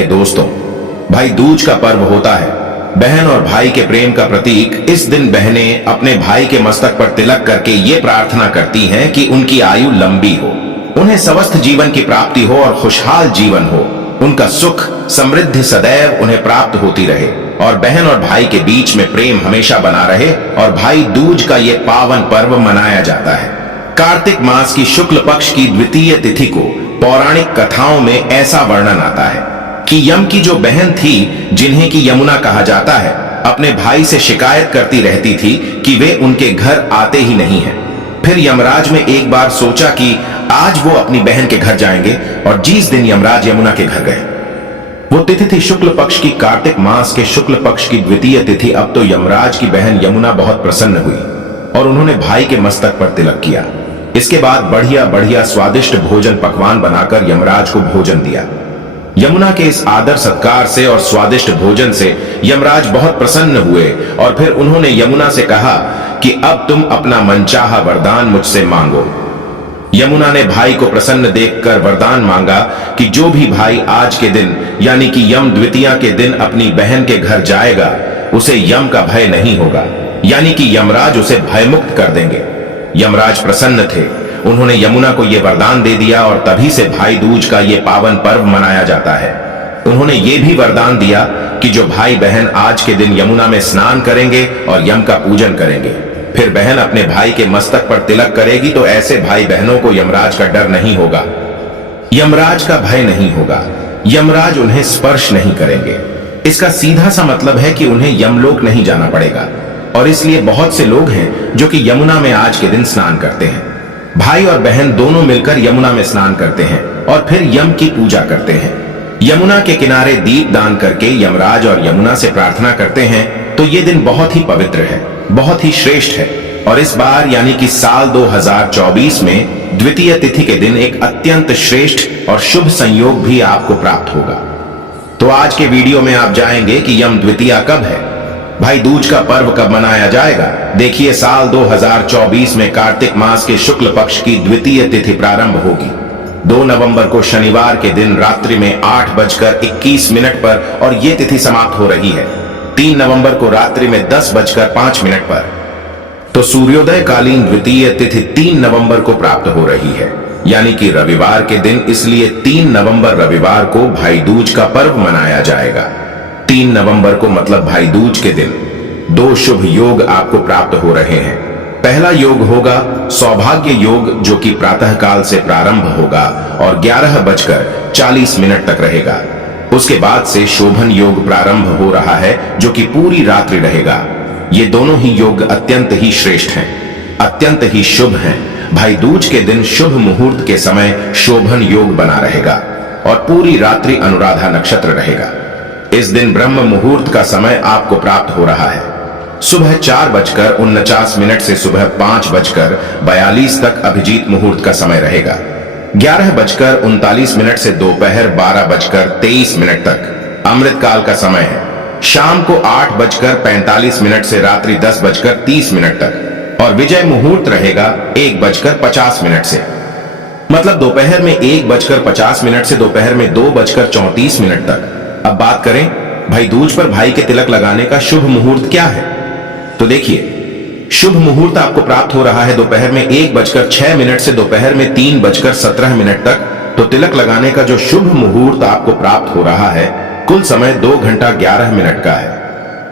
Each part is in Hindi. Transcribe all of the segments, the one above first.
रहे दोस्तों, भाई दूज का पर्व होता है, बहन और भाई के प्रेम का प्रतीक। इस दिन बहनें अपने भाई के मस्तक पर तिलक करके ये प्रार्थना करती हैं कि उनकी आयु लंबी हो, उन्हें स्वस्थ जीवन की प्राप्ति हो और खुशहाल जीवन हो, उनका सुख समृद्धि सदैव उन्हें प्राप्त होती रहे और बहन और भाई के बीच में प्रेम हमेशा बना रहे। और भाई दूज का ये पावन पर्व मनाया जाता है कार्तिक मास की शुक्ल पक्ष की द्वितीय तिथि को। पौराणिक कथाओं में ऐसा वर्णन आता है कि यम की जो बहन थी, जिन्हें की यमुना कहा जाता है, अपने भाई से शिकायत करती रहती थी कि वे उनके घर आते ही नहीं हैं। फिर यमराज ने एक बार सोचा कि आज वो अपनी बहन के घर जाएंगे और जिस दिन यमराज यमुना के घर गए, वो तिथि थी शुक्ल पक्ष की, कार्तिक मास के शुक्ल पक्ष की द्वितीय तिथि। अब तो यमराज की बहन यमुना बहुत प्रसन्न हुई और उन्होंने भाई के मस्तक पर तिलक किया। इसके बाद बढ़िया बढ़िया स्वादिष्ट भोजन पकवान बनाकर यमराज को भोजन दिया। यमुना के इस आदर सत्कार से और स्वादिष्ट भोजन से यमराज बहुत प्रसन्न हुए और फिर उन्होंने यमुना से कहा कि अब तुम अपना मनचाहा वरदान मुझसे मांगो। यमुना ने भाई को प्रसन्न देखकर वरदान मांगा कि जो भी भाई आज के दिन यानी कि यम द्वितीया के दिन अपनी बहन के घर जाएगा, उसे यम का भय नहीं होगा, यानी कि यमराज उसे भयमुक्त कर देंगे। यमराज प्रसन्न थे, उन्होंने यमुना को यह वरदान दे दिया और तभी से भाई दूज का यह पावन पर्व मनाया जाता है। उन्होंने ये भी वरदान दिया कि जो भाई बहन आज के दिन यमुना में स्नान करेंगे और यम का पूजन करेंगे, फिर बहन अपने भाई के मस्तक पर तिलक करेगी, तो ऐसे भाई बहनों को यमराज का डर नहीं होगा, यमराज का भय नहीं होगा, यमराज उन्हें स्पर्श नहीं करेंगे। इसका सीधा सा मतलब है कि उन्हें यमलोक नहीं जाना पड़ेगा। और इसलिए बहुत से लोग हैं जो कि यमुना में आज के दिन स्नान करते हैं। भाई और बहन दोनों मिलकर यमुना में स्नान करते हैं और फिर यम की पूजा करते हैं। यमुना के किनारे दीप दान करके यमराज और यमुना से प्रार्थना करते हैं। तो ये दिन बहुत ही पवित्र है, बहुत ही श्रेष्ठ है। और इस बार यानी कि साल 2024 में द्वितीय तिथि के दिन एक अत्यंत श्रेष्ठ और शुभ संयोग भी आपको प्राप्त होगा। तो आज के वीडियो में आप जानेंगे कि यम द्वितीया कब है, भाई दूज का पर्व कब मनाया जाएगा। देखिए, साल 2024 में कार्तिक मास के शुक्ल पक्ष की द्वितीय तिथि प्रारंभ होगी 2 नवंबर को शनिवार के दिन रात्रि में 8:21 पर और ये तिथि समाप्त हो रही है 3 नवंबर को रात्रि में 10:05 पर। तो सूर्योदय कालीन द्वितीय तिथि 3 नवंबर को प्राप्त हो रही है, यानी कि रविवार के दिन। इसलिए 3 नवंबर रविवार को भाई दूज का पर्व मनाया जाएगा। 3 नवंबर को मतलब भाई दूज के दिन 2 शुभ योग आपको प्राप्त हो रहे हैं। पहला योग होगा सौभाग्य योग, जो कि प्रातः काल से प्रारंभ होगा और 11:40 तक रहेगा। उसके बाद से शोभन योग प्रारंभ हो रहा है, जो कि पूरी रात्रि रहेगा। ये दोनों ही योग अत्यंत ही श्रेष्ठ हैं, अत्यंत ही शुभ हैं। भाई दूज के दिन शुभ मुहूर्त के समय शोभन योग बना रहेगा और पूरी रात्रि अनुराधा नक्षत्र रहेगा। इस दिन ब्रह्म मुहूर्त का समय आपको प्राप्त हो रहा है। सुबह 4:49 से सुबह 5:42 तक अभिजीत मुहूर्त का समय रहेगा। 11:39 से दोपहर 12:23 तक अमृत काल का समय है। शाम को 8:45 से रात्रि 10:30 तक और विजय मुहूर्त रहेगा 1:50 से। मतलब दोपहर में 1:50 से दोपहर में 2:34 तक। अब बात करें भाई दूज पर भाई के तिलक लगाने का शुभ मुहूर्त क्या है, तो देखिए, शुभ मुहूर्त आपको प्राप्त हो रहा है दोपहर में 1:06 से दोपहर में 3:17 तक। तो तिलक लगाने का जो शुभ मुहूर्त आपको प्राप्त हो रहा है, कुल समय 2 घंटा 11 मिनट का है।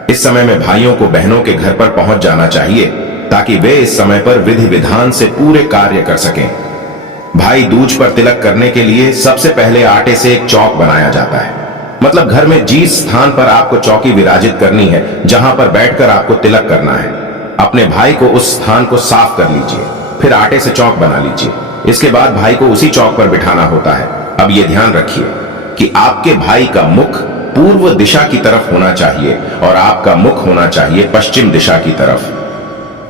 इस समय में भाइयों को बहनों के घर पर पहुंच जाना चाहिए ताकि वे इस समय पर विधि विधान से पूरे कार्य कर सकें। भाई दूज पर तिलक करने के लिए सबसे पहले आटे से एक चौक बनाया जाता है। मतलब घर में जिस स्थान पर आपको चौकी विराजित करनी है, जहां पर बैठकर आपको तिलक करना है, अपने भाई को उस स्थान को साफ कर लीजिए, फिर आटे से चौक बना लीजिए। इसके बाद भाई को उसी चौक पर बिठाना होता है। अब ये ध्यान रखिए कि आपके भाई का मुख पूर्व दिशा की तरफ होना चाहिए और आपका मुख होना चाहिए पश्चिम दिशा की तरफ।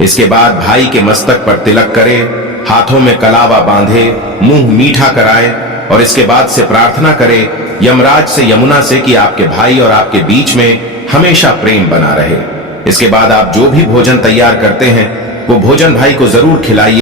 इसके बाद भाई के मस्तक पर तिलक करे, हाथों में कलावा बांधे, मुंह मीठा कराए और इसके बाद से प्रार्थना करे यमराज से, यमुना से कि आपके भाई और आपके बीच में हमेशा प्रेम बना रहे। इसके बाद आप जो भी भोजन तैयार करते हैं, वो भोजन भाई को जरूर खिलाइए।